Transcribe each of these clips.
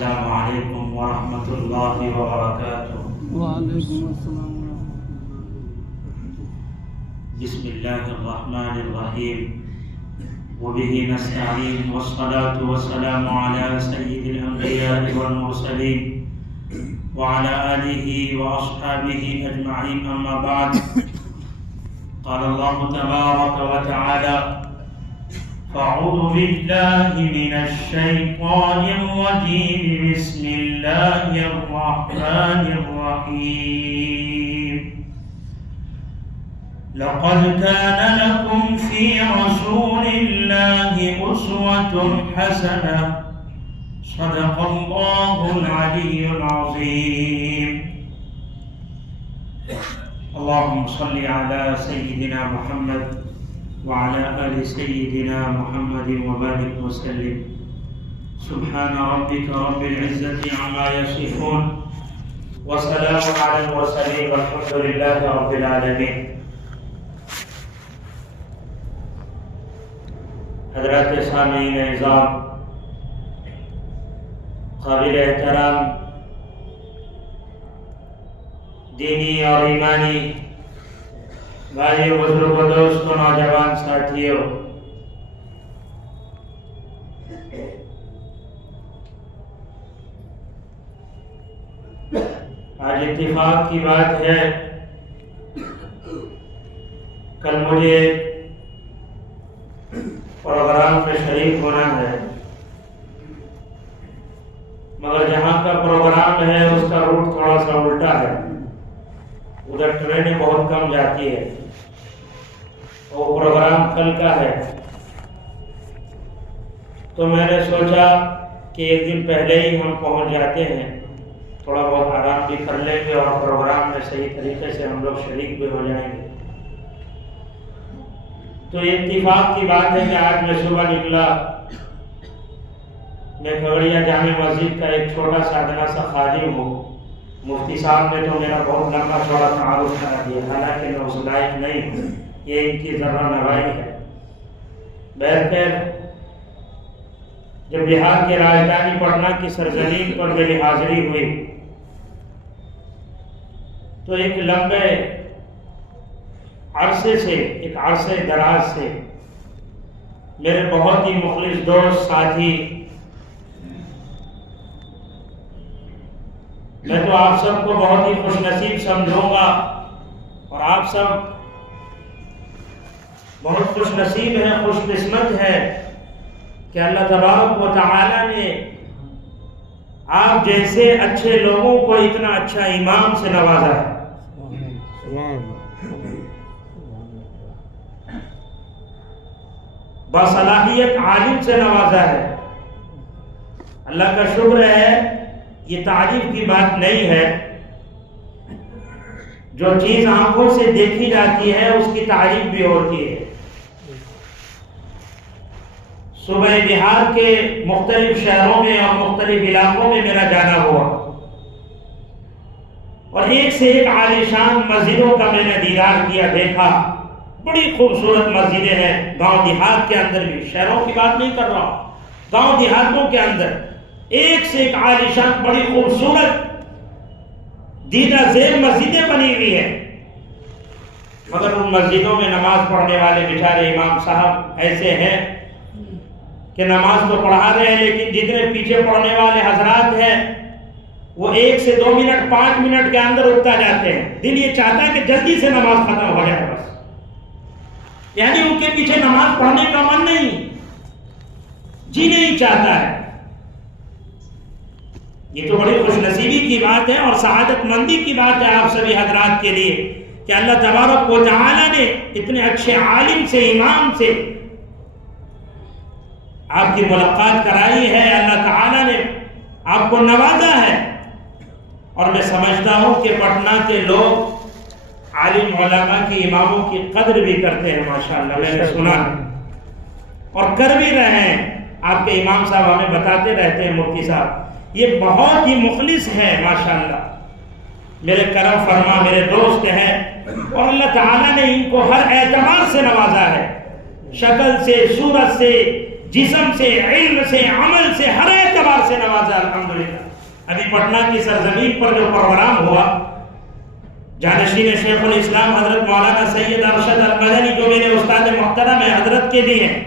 السلام علیکم ورحمۃ اللہ وبرکاتہ۔ وعلیکم السلام ورحمۃ بسم اللہ الرحمن الرحیم وبہ نستعین والصلاة والسلام علی سید الانبیاء والمرسلین وعلى آلہ واصحابہ اجمعین، اما بعد۔ قال اللہ تبارک وتعالی: أعوذ بالله من الشيطان الرجيم، بسم الله الرحمن الرحيم. لقد كان لكم في رسول الله أسوة حسنة، صدق الله العلي العظيم. اللهم صل على سيدنا محمد وعلى آل سيدنا محمد وبارك وسلم. سبحان ربك رب العزة عما يصفون وسلام على المرسلين والحمد لله رب العالمين. حضرات سامعین اعظام، قابل احترام دینی اور ایمانی بھائی، بزرگ، دوستوں، نوجوان ساتھیوں، آج اتفاق کی بات ہے، کل مجھے پروگرام میں شریک ہونا ہے، مگر جہاں کا پروگرام ہے اس کا روٹ تھوڑا سا الٹا ہے، ادھر ٹرینیں بہت کم جاتی ہے، وہ پروگرام کل کا ہے، تو میں نے سوچا کہ ایک دن پہلے ہی ہم پہنچ جاتے ہیں، تھوڑا بہت آرام بھی کر لیں گے اور پروگرام میں صحیح طریقے سے ہم لوگ شریک بھی ہو جائیں گے۔ تو یہ اتفاق کی بات ہے کہ آج میں صبح نکلا، میں کھگڑیا جامع مسجد کا ایک چھوٹا سا ادنا سا خادم ہوں۔ مفتی صاحب نے تو میرا بہت لمبا چوڑا تعارف کرا دیا، حالانکہ میں اس لائق نہیں ہوں، یہ ان کی ذرہ نوائی ہے۔ بہرکیف جب بہار کے راجدھانی پٹنہ کی سرزمین پر میری حاضری ہوئی تو ایک لمبے عرصے سے، ایک عرصے دراز سے میرے بہت ہی مخلص دوست ساتھی، میں تو آپ سب کو بہت ہی خوش نصیب سمجھوں گا، اور آپ سب بہت خوش نصیب ہیں، خوش قسمت ہے کہ اللہ تبارک و تعالی نے آپ جیسے اچھے لوگوں کو اتنا اچھا امام سے نوازا ہے۔ باصلاحیت عالم سے نوازا ہے۔ اللہ کا شکر ہے، یہ تعریف کی بات نہیں ہے، جو چیز آنکھوں سے دیکھی جاتی ہے اس کی تعریف بھی ہوتی ہے۔ صوبہ بہار کے مختلف شہروں میں اور مختلف علاقوں میں میرا جانا ہوا، اور ایک سے ایک عالیشان مسجدوں کا میں نے دیدار کیا، دیکھا۔ بڑی خوبصورت مسجدیں ہیں گاؤں دیہات کے اندر بھی، شہروں کی بات نہیں کر رہا ہوں، گاؤں دیہاتوں کے اندر ایک سے ایک عالیشان بڑی خوبصورت دیدہ زیب مسجدیں بنی ہوئی ہیں، مگر ان مسجدوں میں نماز پڑھنے والے بیچارے امام صاحب ایسے ہیں کہ نماز تو پڑھا رہے ہیں، لیکن جتنے پیچھے پڑھنے والے حضرات ہیں وہ 1 سے 2 منٹ 5 منٹ کے اندر اٹھتا جاتے ہیں۔ دل یہ چاہتا ہے کہ جلدی سے نماز ختم ہو جائے، بس، یعنی ان کے پیچھے نماز پڑھنے کا من نہیں، جی نہیں چاہتا ہے۔ یہ تو بڑی خوش نصیبی کی بات ہے اور سعادت مندی کی بات ہے آپ سبھی حضرات کے لیے کہ اللہ تبارک و تعالی نے اتنے اچھے عالم سے، امام سے آپ کی ملاقات کرائی ہے، اللہ تعالی نے آپ کو نوازا ہے۔ اور میں سمجھتا ہوں کہ پٹنہ کے لوگ عالم علماء کی، اماموں کی قدر بھی کرتے ہیں، ماشاءاللہ، میں نے سنا اور کر بھی رہے ہیں۔ آپ کے امام صاحب ہمیں بتاتے رہتے ہیں، مفتی صاحب یہ بہت ہی مخلص ہے، ماشاءاللہ، میرے کرم فرما، میرے دوست ہیں، اور اللہ تعالیٰ نے ان کو ہر اعتبار سے نوازا ہے، شکل سے، صورت سے، جسم سے، علم سے، عمل سے، ہر اعتبار سے نوازا الحمدللہ۔ ابھی پٹنہ کی سرزمین پر جو پروگرام ہوا، جانشین شیخ الاسلام حضرت مولانا سید ارشد المدنی جو میرے استاد محترم ہے حضرت کے بھی ہیں،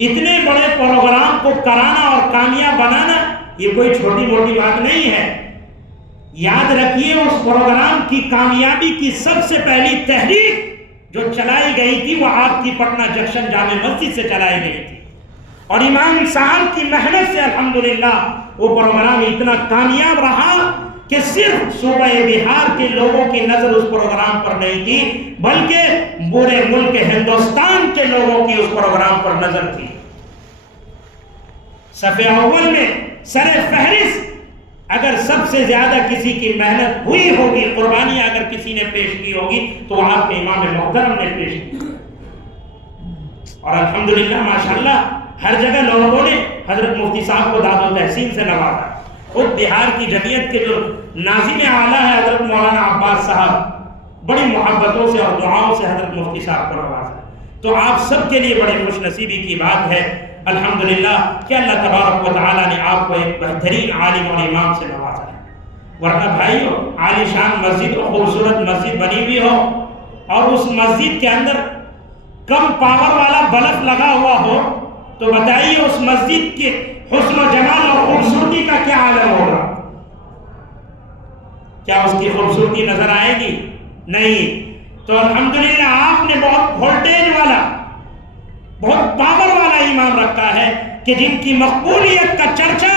اتنے بڑے پروگرام کو کرانا اور کامیاب بنانا یہ کوئی چھوٹی موٹی بات نہیں ہے۔ یاد رکھیے اس پروگرام کی کامیابی کی سب سے پہلی تحریک جو چلائی گئی تھی وہ آپ کی پٹنہ جنکشن جامع مسجد سے چلائی گئی تھی، اور امام صاحب کی محنت سے الحمدللہ وہ پروگرام اتنا کامیاب رہا کہ صرف صوبہ بہار کے لوگوں کی نظر اس پروگرام پر نہیں تھی، بلکہ پورے ملک ہندوستان کے لوگوں کی اس پروگرام پر نظر تھی۔ صفحہ اول میں سر فہرست اگر سب سے زیادہ کسی کی محنت ہوئی ہوگی، قربانیاں اگر کسی نے پیش کی ہوگی تو وہ آپ کے امام محترم نے پیش کی، اور الحمدللہ ماشاءاللہ ہر جگہ لوگوں نے حضرت مفتی صاحب کو داد و تحسین سے نوازا۔ خود بہار کی جمعیت کے جو ناظم اعلیٰ ہے حضرت مولانا عباس صاحب، بڑی محبتوں سے اور دعاؤں سے حضرت مفتی صاحب کو نوازا۔ تو آپ سب کے لیے بڑی خوش نصیبی کی بات ہے الحمدللہ کہ اللہ تبارک و تعالیٰ نے آپ کو ایک بہترین عالم اور امام سے نوازا ہے۔ ورنہ بھائیو، عالی شان مسجد ہو، خوبصورت مسجد بنی ہوئی ہو، اور اس مسجد کے اندر کم پاور والا بلب لگا ہوا ہو، تو بتائیے اس مسجد کے حسن و جمال اور خوبصورتی کا کیا عالم ہوگا؟ کیا اس کی خوبصورتی نظر آئے گی؟ نہیں۔ تو الحمدللہ آپ نے بہت وولٹیج والا، بہت پاور والا امام رکھا ہے کہ جن کی مقبولیت کا چرچا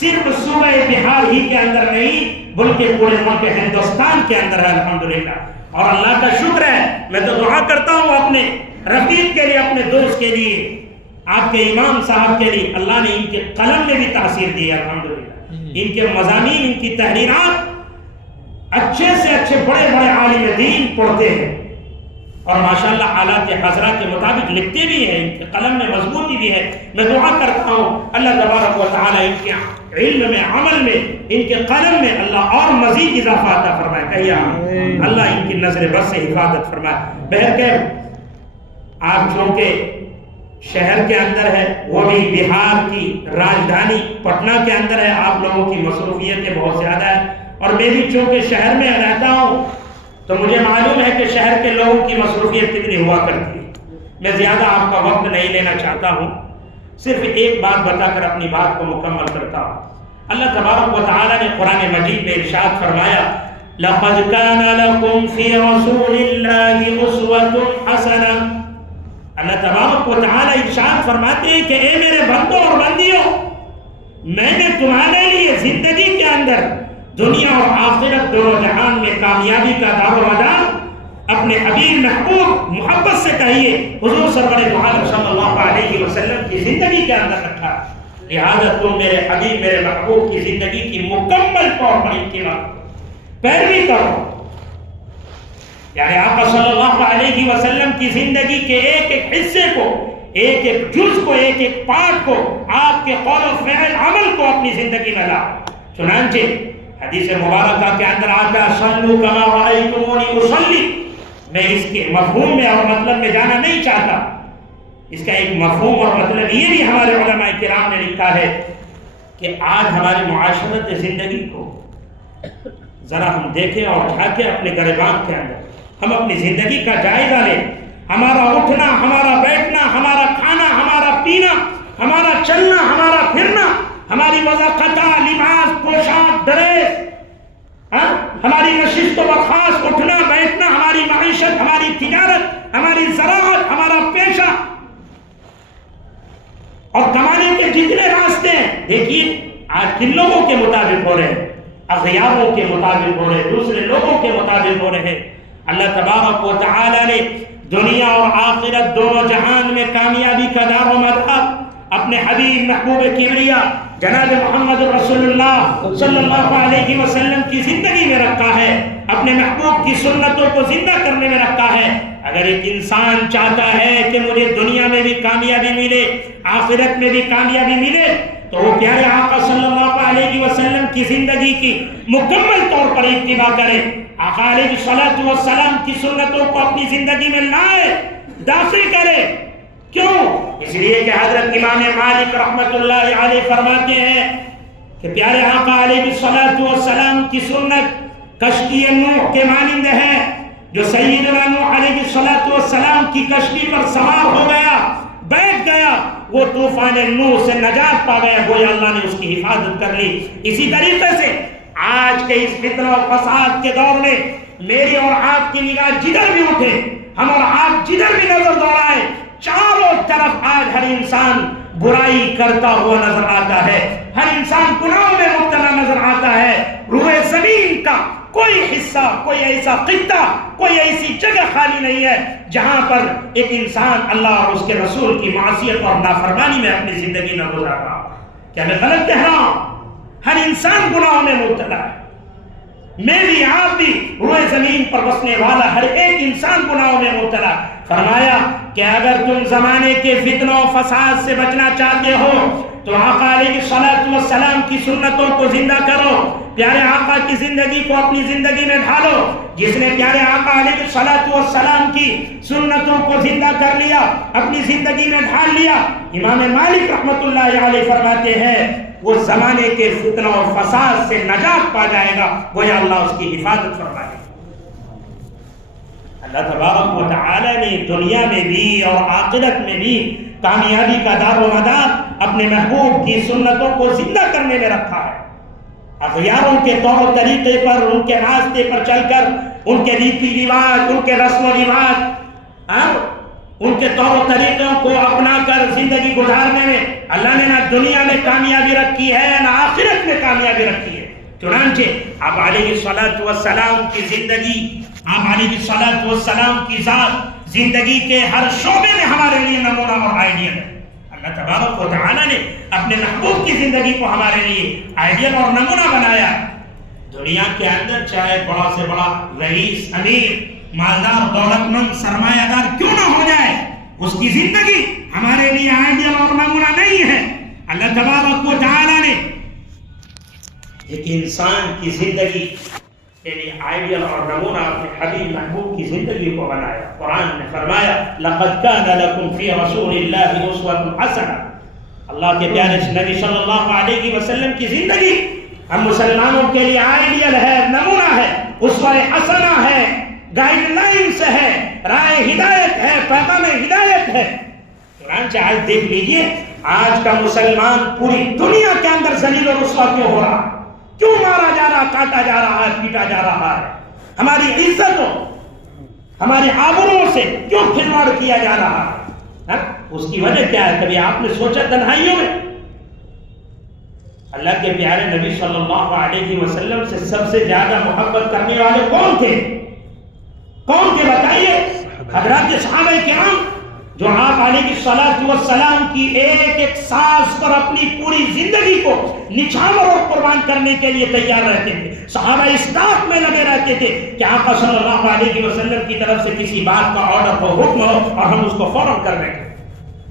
صرف صوبہ بہار ہی کے اندر نہیں بلکہ پورے ملک ہندوستان کے اندر ہے الحمدللہ۔ اور اللہ کا شکر ہے، میں تو دعا کرتا ہوں اپنے رفیق کے لیے، اپنے دوست کے لیے، آپ کے امام صاحب کے لیے، اللہ نے ان کے قلم میں بھی تاثیر دی ہے الحمدللہ۔ ان کے مضامین، ان کی تحریرات اچھے سے اچھے بڑے بڑے عالم دین پڑھتے ہیں، اور ماشاءاللہ حالات حاضرہ کے مطابق لکھتے بھی ہیں، ان کے قلم میں مضبوطی بھی ہے۔ میں دعا کرتا ہوں اللہ تبارک و تعالی ان کے علم میں، عمل میں، ان کے قلم میں اللہ اور مزید اضافہ عطا فرمائے، کہیے آمین۔ اللہ ان کی نظر بس سے حفاظت فرمائے۔ بہرکیف آپ چونکہ شہر کے اندر ہے، وہ بھی بہار کی راجدھانی پٹنہ کے اندر ہے، آپ لوگوں کی مصروفیتیں بہت زیادہ ہیں، اور میں بھی چونکہ شہر میں رہتا ہوں تو مجھے معلوم ہے کہ شہر کے لوگوں کی مصروفیت کتنی ہوا کرتی ہے۔ میں زیادہ آپ کا وقت نہیں لینا چاہتا ہوں، صرف ایک بات بتا کر اپنی بات کو مکمل کرتا ہوں۔ اللہ تبارک و تعالی نے قرآن مجید میں ارشاد فرمایا، لَقَدْ كَانَ لَكُمْ فِي رَسُولِ اللَّهِ أُسْوَةٌ حَسَنَةٌ۔ اللہ تبارک و تعالی ارشاد فرماتے ہیں کہ اے میرے بندوں اور بندیوں، میں نے تمہارے لیے زندگی کے اندر دنیا اور آخرت دونوں جہان میں کامیابی کا دار و مدار اپنے حبیب محبوب محبت سے کہیے حضور سرور دو عالم صلی اللہ علیہ وسلم کی زندگی کے اندر رکھا، لہذا تم میرے حبیب میرے محبوب کی زندگی کی مکمل طور پر اتباع پیروی کرو۔ یعنی آقا صلی اللہ علیہ وسلم کی زندگی کے ایک ایک حصے کو، ایک ایک جز کو، ایک ایک پارٹ کو، آپ کے قول و فعل عمل کو اپنی زندگی میں لاؤ۔ چنانچہ حدیث مبارکہ کے اندر آتا ہے صلو کما رأیتمونی اصلی۔ میں اس کے مفہوم میں اور مطلب میں جانا نہیں چاہتا، اس کا ایک مفہوم اور مطلب یہ بھی ہمارے علماء کرام نے لکھا ہے کہ آج ہماری معاشرت زندگی کو ذرا ہم دیکھیں اور جھانکیں اپنے گریبان کے اندر، ہم اپنی زندگی کا جائزہ لیں، ہمارا اٹھنا، ہمارا بیٹھنا، ہمارا کھانا، ہمارا پینا، ہمارا چلنا، ہمارا پھرنا، ہماری وضاقت، لباس، پوشاک، ڈریس، ہماری نشست و برخاست، اٹھنا بیٹھنا، ہماری معیشت، ہماری تجارت، ہماری زراعت، ہمارا پیشہ اور کمانے کے جتنے راستے ہیں، دیکھیے آج کن لوگوں کے مطابق ہو رہے ہیں، اغیاروں کے مطابق ہو رہے ہیں، دوسرے لوگوں کے مطابق ہو رہے ہیں۔ اللہ تبارک و تعالی نے دنیا اور آخرت دونوں جہان میں کامیابی کا دار و مدار اپنے حبیب محبوب کبریا جناب محمد رسول اللہ صلی اللہ علیہ وسلم کی زندگی میں رکھا ہے، اپنے محبوب کی سنتوں کو زندہ کرنے میں رکھا ہے۔ اگر ایک انسان چاہتا ہے کہ مجھے دنیا میں بھی کامیابی ملے، آخرت میں بھی کامیابی ملے، تو وہ پیارے آقا صلی اللہ علیہ وسلم کی زندگی کی مکمل طور پر اتباع کرے، آقا علیہ الصلوۃ والسلام کی سنتوں کو اپنی زندگی میں لائے، داخل کرے۔ کیوں؟ اس لیے کہ حضرت امام مالک رحمت اللہ علیہ فرماتے ہیں کہ پیارے آقا علیہ السلام کی سنت کشتی نوح کے مانند ہے. جو سیدنا نوح علیہ السلام کی کشتی پر سوار ہو گیا، بیٹھ گیا، وہ طوفان نوح سے نجات پا گیا، گویا اللہ نے اس کی حفاظت کر لی. اسی طریقے سے آج کے اس فتنہ و فساد کے دور میں میری اور آپ کی نگاہ جدھر بھی اٹھے، ہم اور آپ جدھر بھی نظر دوڑائیں، چاروں طرف آج ہر انسان برائی کرتا ہوا نظر آتا ہے، ہر انسان گناہوں میں مبتلا نظر آتا ہے. روئے زمین کا کوئی حصہ، کوئی ایسا خطہ، کوئی ایسی جگہ خالی نہیں ہے جہاں پر ایک انسان اللہ اور اس کے رسول کی معصیت اور نافرمانی میں اپنی زندگی نہ گزار رہا. کیا میں غلط کہہ رہا ہوں؟ ہر انسان گناہوں میں مبتلا ہے. میں بھی، آپ بھی، روئے زمین پر بسنے والا ہر ایک انسان گناہوں میں مبتلا. فرمایا کہ اگر تم زمانے کے فتنوں و فساد سے بچنا چاہتے ہو تو آقا علیہ السلام کی سنتوں کو زندہ کرو، پیارے آقا کی زندگی کو اپنی زندگی میں ڈھالو. جس نے پیارے آقا علیہ السلام کی سنتوں کو زندہ کر لیا، اپنی زندگی میں ڈھال لیا، امام مالک رحمت اللہ علیہ فرماتے ہیں وہ زمانے کے فتنوں اور فساد سے نجات پا جائے گا، گویا اللہ اس کی حفاظت فرمائے. اللہ تبارک و تعالی نے دنیا میں بھی اور آخرت میں بھی کامیابی کا دار و مدار اپنے محبوب کی سنتوں کو زندہ کرنے میں رکھا ہے. اغیاروں کے طور و طریقے پر، ان کے راستے پر چل کر، ان کے ریتی رواج، ان کے رسم و رواج، ان کے طور و طریقوں کو اپنا کر زندگی گزارنے میں اللہ نے نہ دنیا میں کامیابی رکھی ہے نہ آخرت میں کامیابی رکھی ہے. چنانچہ آپ علیہ السلام کی زندگی، آپ علیہ السلام کی ذات زندگی کے ہر شعبے میں ہمارے لیے نمونہ اور آئیڈیل ہے. اللہ تبارک و تعالی نے اپنے محبوب کی زندگی کو ہمارے لیے آئیڈیل اور نمونہ بنایا. دنیا کے اندر چاہے بڑا سے بڑا رئیس، امیر، مالدار، دولت مند، سرمایہ دار کیوں نہ ہو جائے، اس کی زندگی ہمارے لیے آئیڈیل اور نمونہ نہیں ہے. اللہ تبارک و تعالی نے ایک انسان کی زندگی یعنی آئیڈیل اور نمونہ اپنے حبیب محبوب کی زندگی کو بنایا. قرآن نے فرمایا لَقَدْ كَانَ لَكُمْ فِي رَسُولِ اللَّهِ أُسْوَةٌ حَسَنَةٌ. اللہ کے پیارے نبی صلی اللہ علیہ وسلم کی زندگی ہم مسلمانوں کے لیے آئیڈیل ہے، نمونہ ہے، اسوہ حسنہ ہے، گائیڈ لائنز ہے، راہ ہدایت ہے، پیغام ہدایت ہے. چنانچہ آج دیکھ لیجئے آج کا مسلمان پوری دنیا کے اندر ذلیل و رسوا کیوں ہو رہا، کیوں مارا جا رہا، کاٹا جا رہا ہے، پیٹا جا رہا ہے، ہماری عزتوں، ہماری آبروں سے کیوں کھلواڑ کیا جا رہا ہے؟ اس کی وجہ کیا ہے؟ کبھی آپ نے سوچا تنہائیوں میں اللہ کے پیارے نبی صلی اللہ علیہ وسلم سے سب سے زیادہ محبت کرنے والے کون تھے؟ کون تھے بتائیے؟ حضرات صحابہ کرام جو آپ علیہ السلام کی ایک ایک سانس پر اپنی پوری زندگی کو نچھاور اور قربان کرنے کے لیے تیار رہتے تھے. صحابہ اسٹاف میں لگے رہتے تھے کہ آقا صلی اللہ علیہ وسلم کی طرف سے کسی بات کا آرڈر ہو، حکم ہو اور ہم اس کو فوراً کر بیٹھے.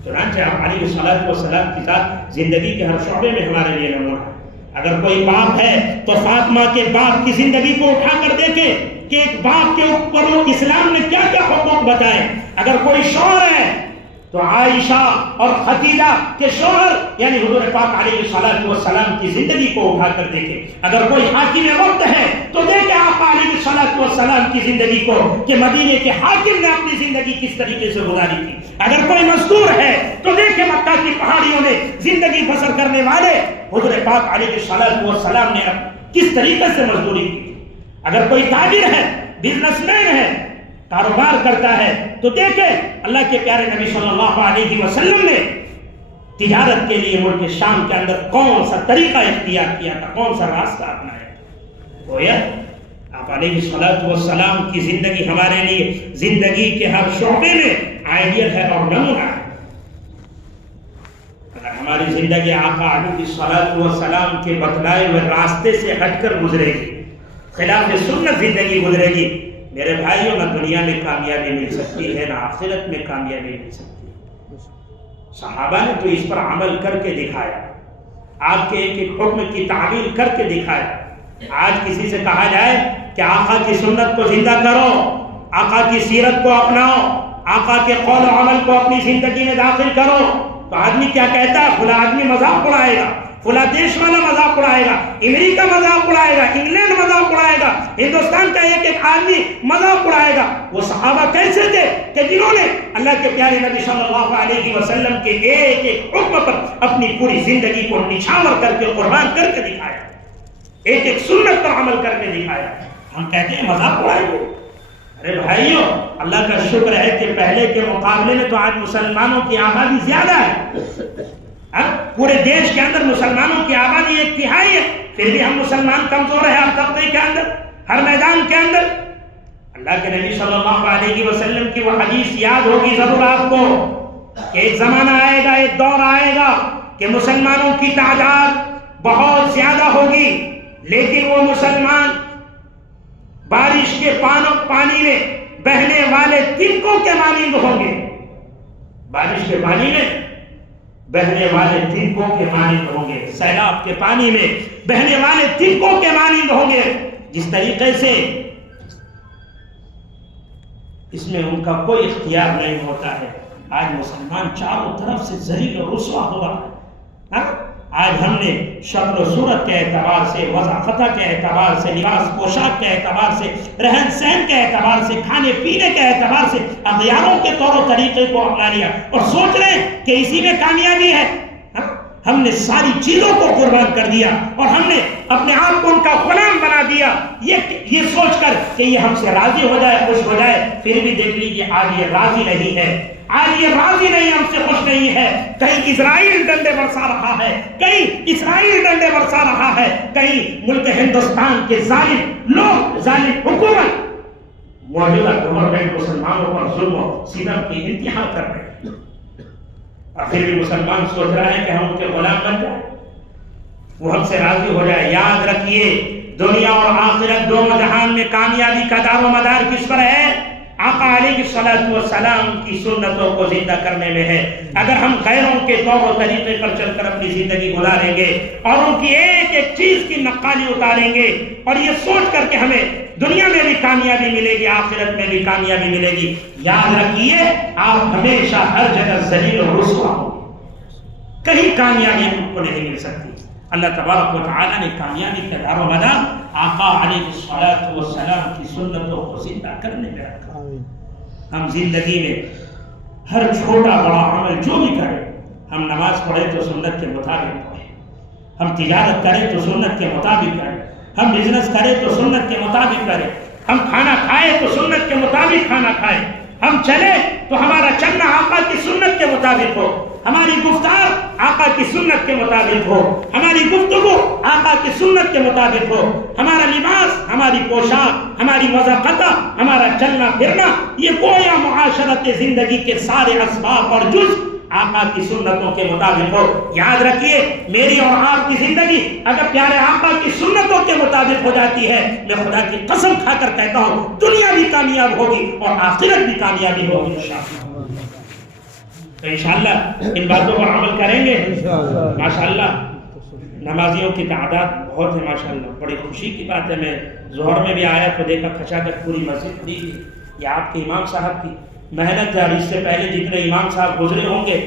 چنانچہ آپ علیہ السلام کی ذات زندگی کے ہر شعبے میں ہمارے لیے نمونہ ہے. اگر کوئی باپ ہے تو فاطمہ کے باپ کی زندگی کو اٹھا کر دیکھے کہ ایک باپ کے اوپر اسلام نے کیا کیا حقوق بتائے. اگر کوئی شوہر ہے تو عائشہ اور خدیجہ کے شوہر یعنی حضور پاک علیہ السلام کی زندگی کو اٹھا کر دیکھے. اگر کوئی حاکم وقت ہے تو دیکھے آقا علیہ السلام کی زندگی کو کہ مدینے کے حاکم نے اپنی زندگی کس طریقے سے گزاری تھی. اگر کوئی مزدور ہے تو دیکھے مکہ کی پہاڑیوں میں زندگی بسر کرنے والے حضور پاک علیہ السلام نے کس طریقے سے مزدوری کی. اگر کوئی تاجر ہے، بزنس مین ہے، کاروبار کرتا ہے تو دیکھے اللہ کے پیارے نبی صلی اللہ علیہ وسلم نے تجارت کے لیے ملک شام کے اندر کون سا طریقہ اختیار کیا تھا، کون سا راستہ اپنایا تھا. گویا آپ علیہ السلام کی زندگی ہمارے لیے زندگی کے ہر شعبے میں آئیڈیل ہے اور نمونہ ہے. اگر ہماری زندگی آقا علیہ السلام کے بتلائے ہوئے راستے سے ہٹ کر گزرے گی، خلاف سنت زندگی گزرے گی، میرے بھائیوں نہ دنیا میں کامیابی مل سکتی ہے نہ آخرت میں کامیابی مل سکتی ہے. صحابہ نے تو اس پر عمل کر کے دکھایا، آپ کے ایک ایک حکم کی تعمیل کر کے دکھایا. آج کسی سے کہا جائے کہ آقا کی سنت کو زندہ کرو، آقا کی سیرت کو اپناؤ، آقا کے قول و عمل کو اپنی زندگی میں داخل کرو تو آدمی کیا کہتا ہے؟ فلاں آدمی مذاق اڑائے گا، فلاں دیش والا مذاق اڑائے گا، امریکہ مذاق اڑائے گا، انگلینڈ مذاق اڑائے گا، ہندوستان کا ایک ایک آدمی مذاق اڑائے گا۔ وہ صحابہ کیسے تھے کہ جنہوں نے اللہ کے پیارے نبی صلی اللہ علیہ وسلم کے ایک ایک حکم پر اپنی پوری زندگی کو نچھاور کر کے قربان کر کے دکھایا، ایک ایک سنت پر عمل کر کے دکھایا۔ ہم کہتے ہیں مذاق اڑائے گے۔ ارے بھائیوں، اللہ کا شکر ہے کہ پہلے کے مقابلے میں تو آج مسلمانوں کی آبادی زیادہ ہے۔ اب پورے دیش کے اندر مسلمانوں کی آبادی 1/3 ہے، پھر بھی ہم مسلمان کمزور ہیں ہر طبقے کے اندر، ہر میدان کے اندر۔ اللہ کے نبی صلی اللہ علیہ وسلم کی وہ حدیث یاد ہوگی ضرور آپ کو کہ ایک زمانہ آئے گا، ایک دور آئے گا کہ مسلمانوں کی تعداد بہت زیادہ ہوگی، لیکن وہ مسلمان بارش کے پانی میں بہنے والے تنکوں کے مانند ہوں گے، بارش کے پانی میں بہنے والے تنکوں کے مانند ہوں گے، سیلاب کے پانی میں بہنے والے تنکوں کے مانند ہوں گے۔ جس طریقے سے اس میں ان کا کوئی اختیار نہیں ہوتا ہے۔ آج مسلمان چاروں طرف سے ذلیل و رسوا ہو رہا ہے۔ آج ہم نے شکل و صورت کے اعتبار سے، وضاحت کے اعتبار سے، لباس پوشاک کے اعتبار سے، رہن سہن کے اعتبار سے، کھانے پینے کے اعتبار سے اغیاروں کے طور و طریقے کو اپنا لیا اور سوچ رہے ہیں کہ اسی میں کامیابی ہے۔ ہم نے ساری چیزوں کو قربان کر دیا اور ہم نے اپنے آپ کو ان کا غلام بنا دیا، یہ سوچ کر کہ یہ ہم سے راضی ہو جائے، خوش ہو جائے۔ پھر بھی دیکھ لیجیے آج یہ راضی نہیں ہے، آج یہ راضی نہیں، ہم سے خوش نہیں ہے۔ کہیں اسرائیل ڈنڈے برسا رہا ہے، کہیں اسرائیل ڈنڈے برسا رہا ہے، کہیں ملک ہندوستان کے ظالم لوگ، ظالم حکومت، موجودہ گورنمنٹ مسلمانوں پر ظلم و ستم کی انتہا کر رہے ہیں، اور پھر بھی مسلمان سوچ رہے ہیں کہ ہم ان کے غلام بن جائیں، وہ ہم سے راضی ہو جائے۔ یاد رکھیے، دنیا اور آخرت دونوں جہان میں کامیابی کا دار و مدار کس پر ہے؟ آقا علیہ السلام کی سنتوں کو زندہ کرنے میں ہے۔ اگر ہم غیروں کے طور و طریقے پر چل کر اپنی زندگی گزاریں گے اور ان کی ایک ایک چیز کی نقالی اتاریں گے اور یہ سوچ کر کہ ہمیں دنیا میں بھی کامیابی ملے گی، آخرت میں بھی کامیابی ملے گی، یاد رکھیے آپ ہمیشہ ہر جگہ ذلیل و رسوا ہوں گے، کہیں کامیابی ہم کو نہیں مل سکتی۔ اللہ تبارک و تعالیٰ نے کامیابی کا دار و مدار آقا علیہ السلام کی سنتوں کو زندہ کرنے میں رکھا۔ ہم زندگی میں ہر چھوٹا بڑا عمل جو بھی کریں، ہم نماز پڑھیں تو سنت کے مطابق پڑھیں، ہم تجارت کریں تو سنت کے مطابق کریں، ہم بزنس کریں تو سنت کے مطابق کریں، ہم کھانا کھائیں تو سنت کے مطابق کھانا کھائیں، ہم چلیں تو ہمارا چلنا آقا کی سنت کے مطابق ہو، ہماری گفتار آقا کی سنت کے مطابق ہو، ہماری گفتگو آقا کی سنت کے مطابق ہو، ہمارا لباس، ہماری پوشاک، ہماری مذاقتہ، ہمارا چلنا پھرنا، یہ گویا معاشرت زندگی کے سارے اسباب اور جز آقا کی سنتوں کے مطابق ہو۔ یاد رکھیے، میری اور آپ کی زندگی اگر پیارے آقا کی سنتوں کے مطابق ہو جاتی ہے، میں خدا کی قسم کھا کر کہتا ہوں دنیا بھی کامیاب ہوگی اور آخرت بھی کامیابی ہوگی انشاءاللہ۔ تو انشاءاللہ ان باتوں پر عمل کریں گے۔ ماشاءاللہ نمازیوں کی تعداد بہت ہے، ماشاءاللہ بڑی خوشی کی بات ہے۔ میں ظہر میں بھی آیا تو دیکھا کھچا کر پوری مسجد کھلی تھی۔ یہ آپ کے امام صاحب کی محنت ہے، اور اس سے پہلے جتنے امام صاحب گزرے ہوں گے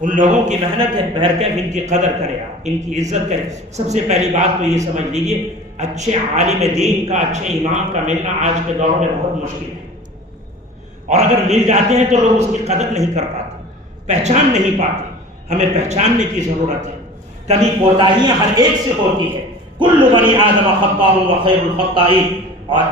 ان لوگوں کی محنت ہے۔ بہرکیف ان کی قدر کرے، آپ ان کی عزت کرے۔ سب سے پہلی بات تو یہ سمجھ لیجیے، اچھے عالم دین کا، اچھے امام کا ملنا آج کے دور میں بہت مشکل ہے، اور اگر مل جاتے ہیں تو لوگ اس کی قدر نہیں کر پاتے، پہچان نہیں پاتے۔ ہمیں پہچاننے کی ضرورت ہے۔ کبھی کوتاہیاں ہر ایک سے ہوتی ہے، کل بنی آدم خطاء وخیر الخطائین، اور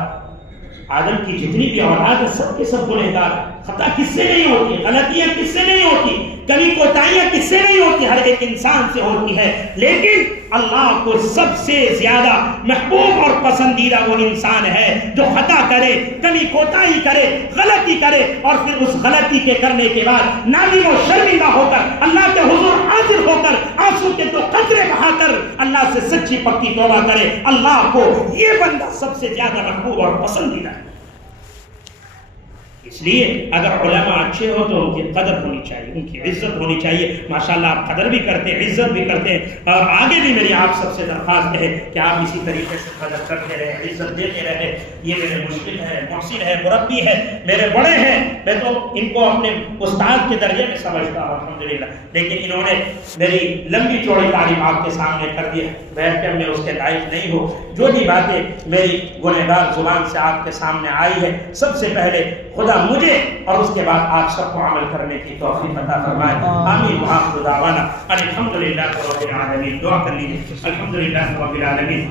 آدم کی جتنی بھی اولاد ہے سب کے سب گنہگار ہیں۔ خطا کس سے نہیں ہوتی، غلطیاں کس سے نہیں ہوتی، کبھی کوتاہیاں کس سے نہیں ہوتی، ہر ایک انسان سے ہوتی ہے۔ لیکن اللہ کو سب سے زیادہ محبوب اور پسندیدہ وہ انسان ہے جو خطا کرے، کبھی کوتاہی کرے، غلطی کرے، اور پھر اس غلطی کے کرنے کے بعد نادم و شرمندہ ہو کر اللہ کے حضور حاضر ہو کر آنسو کے تو قطرے بہا کر اللہ سے سچی پکی توبہ کرے۔ اللہ کو یہ بندہ سب سے زیادہ محبوب اور پسندیدہ ہے۔ اس لیے اگر علماء اچھے ہو تو ان کی قدر ہونی چاہیے، ان کی عزت ہونی چاہیے۔ ماشاءاللہ آپ قدر بھی کرتے ہیں، عزت بھی کرتے ہیں، اور آگے بھی میری آپ سب سے درخواست ہے کہ آپ اسی طریقے سے قدر کرتے رہیں، عزت دیتے رہیں۔ یہ میرے مشکل ہے، محسن ہے، مربی ہے، میرے بڑے ہیں، میں تو ان کو اپنے استاد کے درجے میں سمجھتا ہوں الحمدللہ، لیکن انہوں نے میری لمبی چوڑی تعلیم آپ کے سامنے کر دی ہے، بیٹھ کر میں اس کے لائق نہیں ہوں۔ جو بھی باتیں میری گنہگار زبان سے آپ کے سامنے آئی ہے، سب سے پہلے خدا مجھے اور اس کے بعد آپ سب کو عمل کرنے کی توفیق عطا فرمائے۔ آمین وآخر دعوانا الحمدللہ رب العالمین۔ دعا کر لیجیے۔ الحمدللہ رب العالمین۔